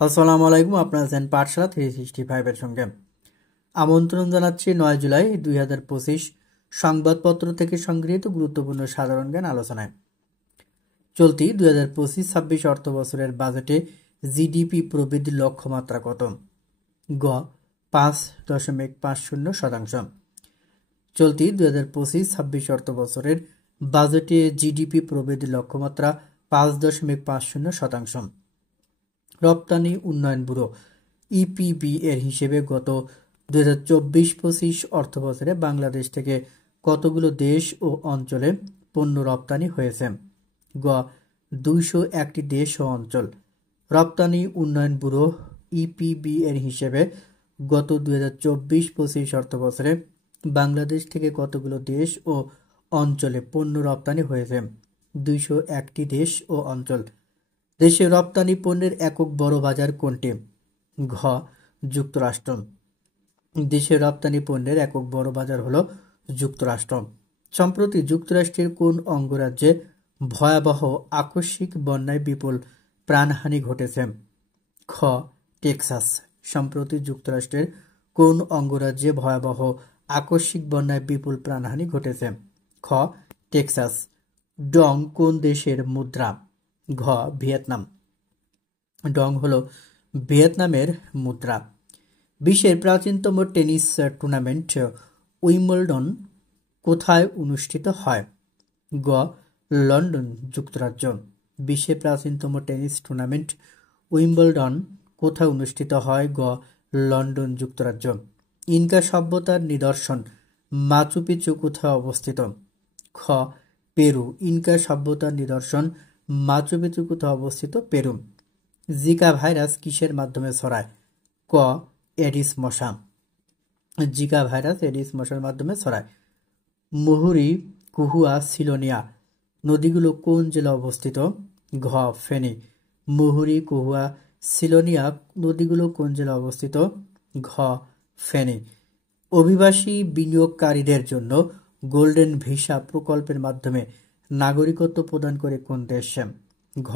আসসালামু আলাইকুম, আপনারা আছেন পাঠশালা 365 এর সঙ্গে। আমন্ত্রণ জানাচ্ছি 9 জুলাই 2025 সংবাদপত্র থেকে সংগৃহীত গুরুত্বপূর্ণ সাধারণ জ্ঞান আলোচনায়। চলতি 2025-26 অর্থ বছরের বাজেটে জিডিপি প্রবৃদ্ধির লক্ষ্যমাত্রা কত? গ 5.50%। চলতি 2025-26 অর্থ বছরের বাজেটে জিডিপি প্রবৃদ্ধির লক্ষ্যমাত্রা 5.50%। রপ্তানি উন্নয়ন ব্যুরো ইপিবি এর হিসেবে গত 2024-25 অর্থ বছরে বাংলাদেশ থেকে কতগুলো দেশ ও অঞ্চলে পণ্য রপ্তানি হয়েছে? গ 201টি দেশ ও অঞ্চল। রপ্তানি উন্নয়ন ব্যুরো ইপিবি এর হিসেবে গত 2024-25 অর্থ বছরে বাংলাদেশ থেকে কতগুলো দেশ ও অঞ্চলে পণ্য রপ্তানি হয়েছে? 201টি দেশ ও অঞ্চল। দেশে রপ্তানি পণ্যের একক বড় বাজার কোনটি? ঘ যুক্তরাষ্ট্র। দেশের রপ্তানি পণ্যের একক বড় বাজার হল যুক্তরাষ্ট্র। সম্প্রতি যুক্তরাষ্ট্রের কোন অঙ্গরাজ্যে ভয়াবহ আকস্মিক বন্যায় বিপুল প্রাণহানি ঘটেছে? খ টেক্সাস। সম্প্রতি যুক্তরাষ্ট্রের কোন অঙ্গরাজ্যে ভয়াবহ আকস্মিক বন্যায় বিপুল প্রাণহানি ঘটেছে? খ টেক্সাস। ডং কোন দেশের মুদ্রা? ঘ ভিয়েতনাম। ডং হল ভিয়েতনামের মুদ্রা। বিশ্বের প্রাচীনতম টেনিস টুর্নামেন্ট উইম্বলডন কোথায় অনুষ্ঠিত হয়? গ লন্ডন, যুক্তরাজ্য। বিশ্বের প্রাচীনতম টেনিস টুর্নামেন্ট উইম্বলডন কোথায় অনুষ্ঠিত হয়? গ লন্ডন, যুক্তরাজ্য। ইনকা সভ্যতার নিদর্শন মাচু পিচু কোথায় অবস্থিত? খ পেরু। ইনকা সভ্যতার নিদর্শন মাচু পিচু কোথায় অবস্থিত? পেরু। জিকা ভাইরাস কিসের মাধ্যমে ছড়ায়? ক এডিস মশা। জিকা ভাইরাস এডিস মশার মাধ্যমে ছড়ায়। মুহুরী, কুহুয়া, সিলোনিয়া নদীগুলো কোন জেলায় অবস্থিত? ঘ ফেনী। মুহুরী, কুহুয়া, সিলোনিয়া নদীগুলো কোন জেলায় অবস্থিত? ঘ ফেনী। অভিবাসী বিনিয়োগকারীদের জন্য গোল্ডেন ভিসা প্রকল্পের মাধ্যমে নাগরিকত্ব প্রদান করে কোন দেশ? ঘ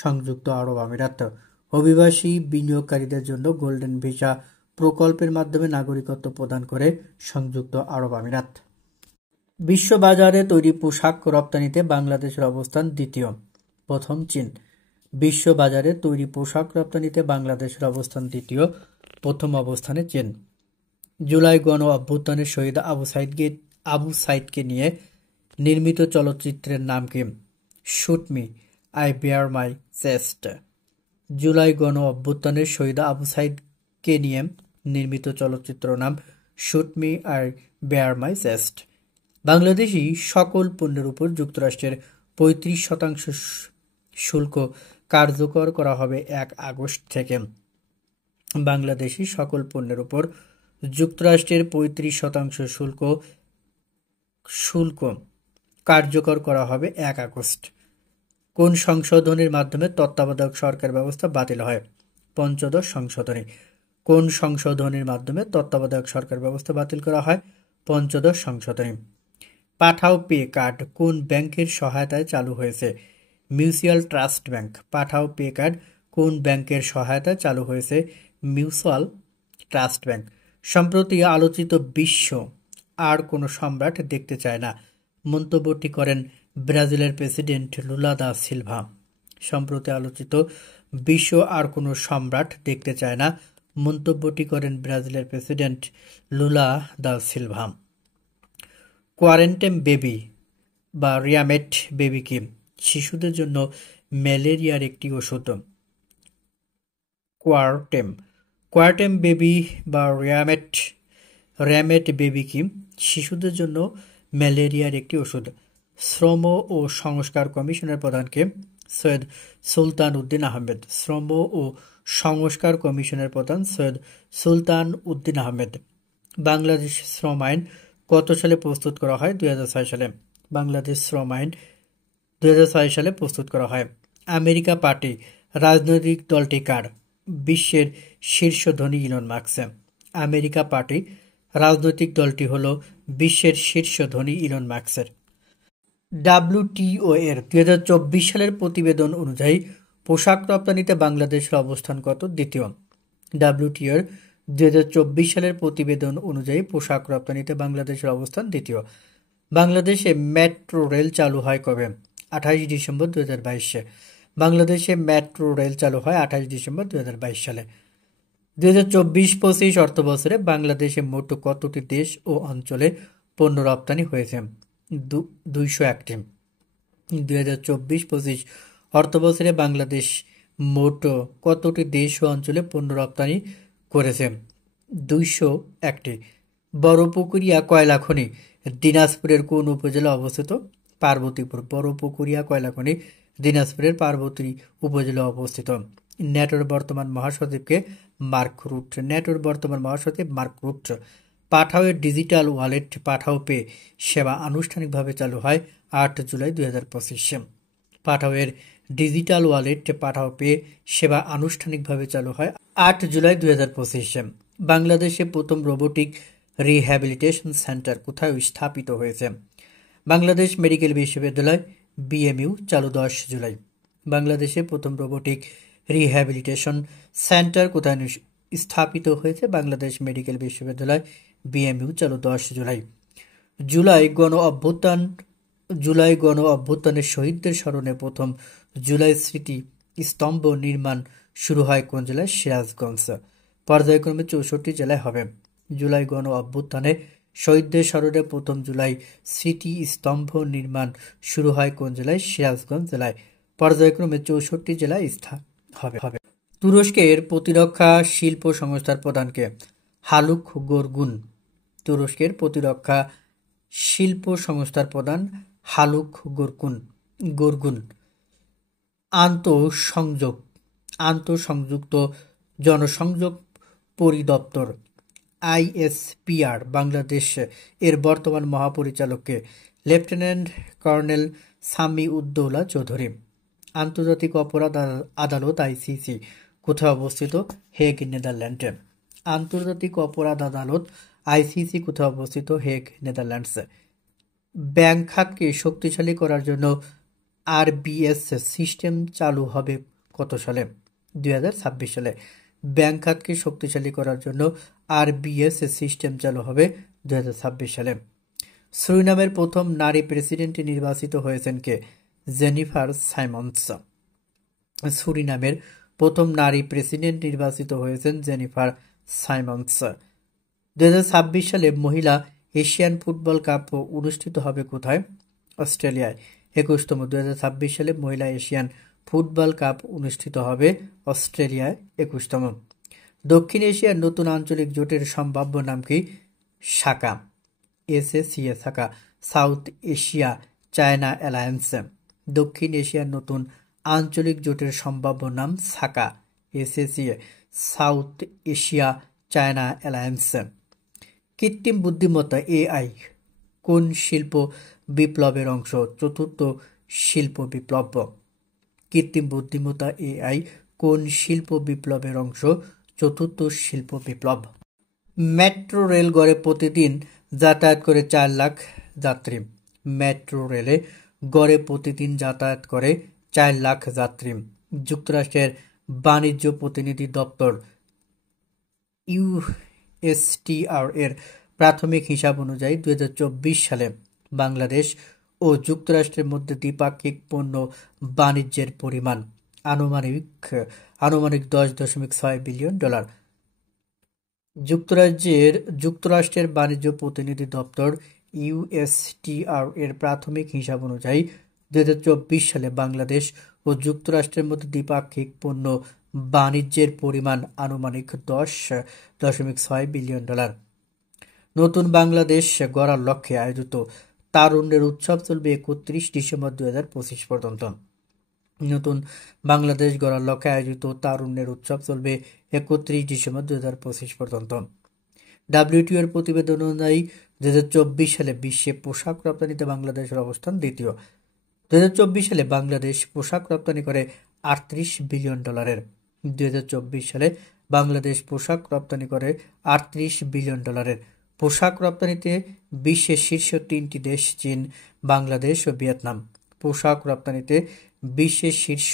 সংযুক্ত আরব আমিরাত। অভিবাসী বিনিয়োগকারীদের জন্য গোল্ডেন ভিসা প্রকল্পের মাধ্যমে নাগরিকত্ব প্রদান করে সংযুক্ত আরব আমিরাত। বিশ্ববাজারে তৈরি পোশাক রপ্তানিতে বাংলাদেশের অবস্থান দ্বিতীয়, প্রথম চীন। বিশ্ববাজারে তৈরি পোশাক রপ্তানিতে বাংলাদেশের অবস্থান দ্বিতীয়, প্রথম অবস্থানে চীন। জুলাই গণ অভ্যুত্থানের শহীদ আবু সাইদকে নিয়ে নির্মিত চলচ্চিত্রের নাম কি? Shoot me, I bear my chest. জুলাই গণ অভ্যুত্থানের শহীদ আবু সাইদকে নিয়ে নির্মিত চলচ্চিত্র নাম shoot me, I bear my chest. Bangladeshi সকল পণ্যের উপর যুক্তরাষ্ট্রের 35% শুল্ক কার্যকর করা হবে 1 আগস্ট থেকে। বাংলাদেশি সকল পণ্যের উপর যুক্তরাষ্ট্রের 35% শুল্ক কার্যকর করা হবে 1 আগস্ট। কোন সংশোধনীর মাধ্যমে তত্ত্বাবধায়ক সরকার ব্যবস্থা বাতিল হয়? পঞ্চদশ সংশোধনী। কোন সংশোধনীর মাধ্যমে তত্ত্বাবধায়ক সরকার ব্যবস্থা বাতিল করা হয়? পঞ্চদশ সংশোধনী। পাঠাও পে কার্ড কোন ব্যাংকের সহায়তায় চালু হয়েছে? Mutual trust bank. Pathao pay card কোন ব্যাংকের সহায়তায় চালু হয়েছে? Mutual trust bank. সম্প্রতি আলোচিত বিশ্ব আর কোনো সম্রাট দেখতে চায় না, মন্তব্যটি করেন ব্রাজিলের প্রেসিডেন্ট লুলা দা সিলভা। সম্প্রতি আলোচিত বিশ্ব আর কোনো সম্রাট দেখতে চায় না, মন্তব্যটি করেন ব্রাজিলের president Lula da Silva. Quarantine baby বা রিয়ামেট বেবি কি? শিশুদের জন্য ম্যালেরিয়ার একটি ওষুধ। কোয়ারেন্টাইন বেবি বা রিয়ামেট বেবি কি? শিশুদের জন্য ম্যালেরিয়ার একটি ওষুধ। শ্রম ও সংস্কার কমিশনের প্রধানকে? সৈয়দ সুলতান উদ্দিন আহমেদ। শ্রম ও সংস্কার কমিশনের প্রধান সৈয়দ সুলতান উদ্দিন আহমেদ। বাংলাদেশ শ্রম আইন কত সালে প্রস্তুত করা হয়? 2006 সালে। বাংলাদেশ শ্রম আইন 2006 সালে প্রস্তুত করা হয়। আমেরিকা পার্টি রাজনৈতিক দলটি কার? বিশ্বের শীর্ষ ধনী ইলন মাস্ক। আমেরিকা পার্টি রাজনৈতিক দলটি হল বিশ্বের শীর্ষ ধনী ইলন মাস্কের। ডাব্লিউটিও এর 2024 সালের প্রতিবেদন অনুযায়ী পোশাক রপ্তানিতে বাংলাদেশের অবস্থান কত? দ্বিতীয়। ডাব্লিউটিওর 2024 সালের প্রতিবেদন অনুযায়ী পোশাক রপ্তানিতে বাংলাদেশের অবস্থান দ্বিতীয়। বাংলাদেশে মেট্রো রেল চালু হয় কবে? 28 ডিসেম্বর 2022। বাংলাদেশে মেট্রো রেল চালু হয় 28 ডিসেম্বর 2022 সালে। 2024-25 অর্থ বছরে বাংলাদেশে মোট কতটি দেশ ও অঞ্চলে পণ্য রপ্তানি হয়েছে? 201টি। 2024-25 অর্থ বছরে বাংলাদেশ মোট কতটি দেশ ও অঞ্চলে পণ্য রপ্তানি করেছে? 201টি। বড়পুকুরিয়া কয়লা খনি দিনাজপুরের কোন উপজেলা অবস্থিত? পার্বতীপুর। বড়পুকুরিয়া কয়লা খনি দিনাজপুরের পার্বতী উপজেলা অবস্থিত। ন্যাটোর বর্তমান মহাসচিবকে? Mark root. ন্যাটোর বর্তমান মহাসচিব মার্ক রুট। পাঠাওয়ের ডিজিটাল ওয়ালেট পাঠাও পে সেবা আনুষ্ঠানিকভাবে চালু হয় 8 জুলাই 2025। পাঠাওয়ের ডিজিটাল ওয়ালেট পাঠাও পে সেবা আনুষ্ঠানিকভাবে চালু হয় 8 জুলাই 2025। বাংলাদেশে প্রথম রোবোটিক রিহ্যাবিলিটেশন সেন্টার কোথায় স্থাপিত হয়েছে? বাংলাদেশ মেডিকেল বিশ্ববিদ্যালয় বিএমইউ চালু 10 জুলাই। বাংলাদেশে প্রথম রোবোটিক রিহ্যাবিলিটেশন সেন্টার কোথায় স্থাপিত হয়েছে? বাংলাদেশ মেডিকেল বিশ্ববিদ্যালয় বিএমইউ চালু 10 জুলাই। জুলাই গণ অভ্যুত্থানের শহীদদের স্মরণে প্রথম জুলাই স্মৃতি স্তম্ভ নির্মাণ শুরু হয় কোন জেলায়? সিরাজগঞ্জ। পর্যায়ক্রমে 64 জেলায় হবে। জুলাই গণ অভ্যুত্থানে শহীদদের স্মরণে প্রথম জুলাই স্মৃতি স্তম্ভ নির্মাণ শুরু হয় কোন জেলায়? সিরাজগঞ্জ জেলায়। পর্যায়ক্রমে 64 জেলায় হবে। তুরস্কের প্রতিরক্ষা শিল্প সংস্থার প্রধানকে? হালুক গোরগুন। তুরস্কের প্রতিরক্ষা শিল্প সংস্থার প্রধান হালুক গোরগুন। আন্তঃসংযুক্ত জনসংযোগ পরিদপ্তর আইএসপিআর বাংলাদেশ এর বর্তমান মহাপরিচালককে? Lieutenant colonel Sami Uddoula Chowdhury. আন্তর্জাতিক অপরাধ আদালত আইসিসি কোথায় অবস্থিত? হেগ, নেদারল্যান্ডে। আন্তর্জাতিক অপরাধ আদালত আইসিসি কোথায় অবস্থিত? Hague, Netherlands. ব্যাংক খাতকে শক্তিশালী করার জন্য আরবিএস সিস্টেম চালু হবে কত সালে? 2026 সালে। ব্যাংক খাতকে শক্তিশালী করার জন্য আরবিএস সিস্টেম চালু হবে 2026 সালে। সুরিনামের প্রথম নারী প্রেসিডেন্ট নির্বাচিত হয়েছেন কে? Jennifer Simons. সুরিনামের প্রথম নারী প্রেসিডেন্ট নির্বাচিত হয়েছেন জেনিফার সাইমন্স। 2026 সালে মহিলা এশিয়ান ফুটবল কাপ অনুষ্ঠিত হবে কোথায়? অস্ট্রেলিয়ায়। 21তম 2026 সালে মহিলা এশিয়ান ফুটবল কাপ অনুষ্ঠিত হবে অস্ট্রেলিয়ায়। 21তম। দক্ষিণ এশিয়ার নতুন আঞ্চলিক জোটের সম্ভাব্য নাম কি? SACA, SACA SACA. South Asia China alliance. দক্ষিণ এশিয়ার নতুন আঞ্চলিক জোটের সম্ভাব্য নাম SACA, SACA south Asia China alliance. কৃত্রিম বুদ্ধিমত্তা এআই কোন শিল্প বিপ্লবের অংশ? চতুর্থ শিল্প বিপ্লব। কৃত্রিম বুদ্ধিমত্তা এআই কোন শিল্প বিপ্লবের অংশ? চতুর্থ শিল্প বিপ্লব। মেট্রো রেল গড়ে প্রতিদিন যাতায়াত করে 4 লাখ যাত্রী। মেট্রো রেলে গড়ে প্রতিদিন যাতায়াত করে 4 লাখ যাত্রী। যুক্তরাষ্ট্রের বাণিজ্য প্রতিনিধি দপ্তর ইউএসটিআর এর প্রাথমিক হিসাব অনুযায়ী 2024 সালে বাংলাদেশ ও যুক্তরাষ্ট্রের মধ্যে দ্বিপাক্ষিক পণ্য বাণিজ্যের পরিমাণ আনুমানিক $10.6 বিলিয়ন। যুক্তরাষ্ট্রের বাণিজ্য প্রতিনিধি দপ্তর ইউএসটিআর এর প্রাথমিক হিসাব অনুযায়ী 2024 সালে বাংলাদেশ ও যুক্তরাষ্ট্রের মধ্যে দ্বিপাক্ষিক পণ্য বাণিজ্যের পরিমাণ আনুমানিক $10.6 বিলিয়ন। নতুন বাংলাদেশ গড়ার লক্ষ্যে আয়োজিত তারুণ্যের উৎসব চলবে 31 ডিসেম্বর 2025 পর্যন্ত। নতুন বাংলাদেশ গড়ার লক্ষ্যে আয়োজিত তারুণ্যের উৎসব চলবে 31 ডিসেম্বর 2025 পর্যন্ত। ডাব্লিউটিও এর প্রতিবেদন অনুযায়ী 2024 সালে বিশ্বে পোশাক রপ্তানিতে বাংলাদেশের অবস্থান দ্বিতীয়। 2024 সালে বাংলাদেশ পোশাক রপ্তানি করে $38 বিলিয়ন। 2024 সালে বাংলাদেশ পোশাক রপ্তানি করে $38 বিলিয়ন। পোশাক রপ্তানিতে বিশ্বের শীর্ষ 3টি দেশ চীন, বাংলাদেশ ও ভিয়েতনাম। পোশাক রপ্তানিতে বিশ্বের শীর্ষ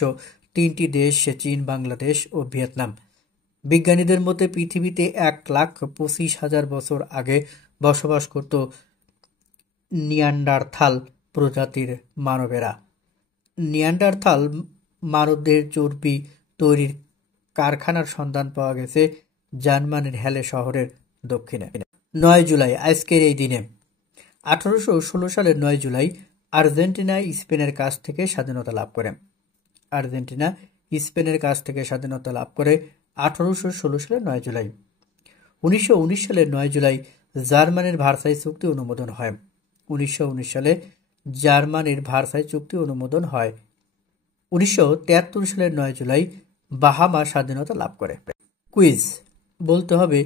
তিনটি দেশ চীন, বাংলাদেশ ও ভিয়েতনাম। বিজ্ঞানীদের মতে পৃথিবীতে 1,25,000 বছর আগে বসবাস করত নিয়ান্ডারথাল প্রজাতির মানবেরা। নিয়ান্ডারথাল মানবদেহের চর্বি তৈরির কারখানার সন্ধান পাওয়া গেছে জার্মানির হ্যালে শহরের দক্ষিণে। 9 জুলাই আজকের এই দিনে 1816 সালের 9 জুলাই আর্জেন্টিনা স্পেনের কাছ থেকে স্বাধীনতা লাভ করে। আর্জেন্টিনা স্পেনের কাছ থেকে স্বাধীনতা লাভ করে 1816 সালের 9 জুলাই। 1919 সালের 9 জুলাই জার্মানির ভার্সাই চুক্তি অনুমোদন হয়। 1919 সালে জার্মানির ভার্সাই চুক্তি অনুমোদন হয়। 1973 সালের 9 জুলাই বাহামা স্বাধীনতা লাভ করে। কুইজ বলতে হবে,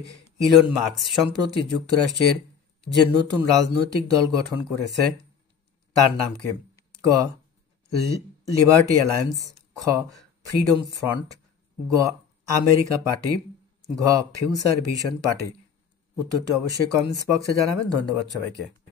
ইলন মাস্ক সম্প্রতি যুক্তরাষ্ট্রের যে নতুন রাজনৈতিক দল গঠন করেছে তার নাম কি? ক লিবার্টি অ্যালায়েন্স, খ ফ্রিডম ফ্রন্ট, গ আমেরিকা পার্টি, ঘ ফিউচার ভিশন পার্টি। উত্তরটি অবশ্যই কমেন্টস বক্সে জানাবেন। ধন্যবাদ সবাইকে।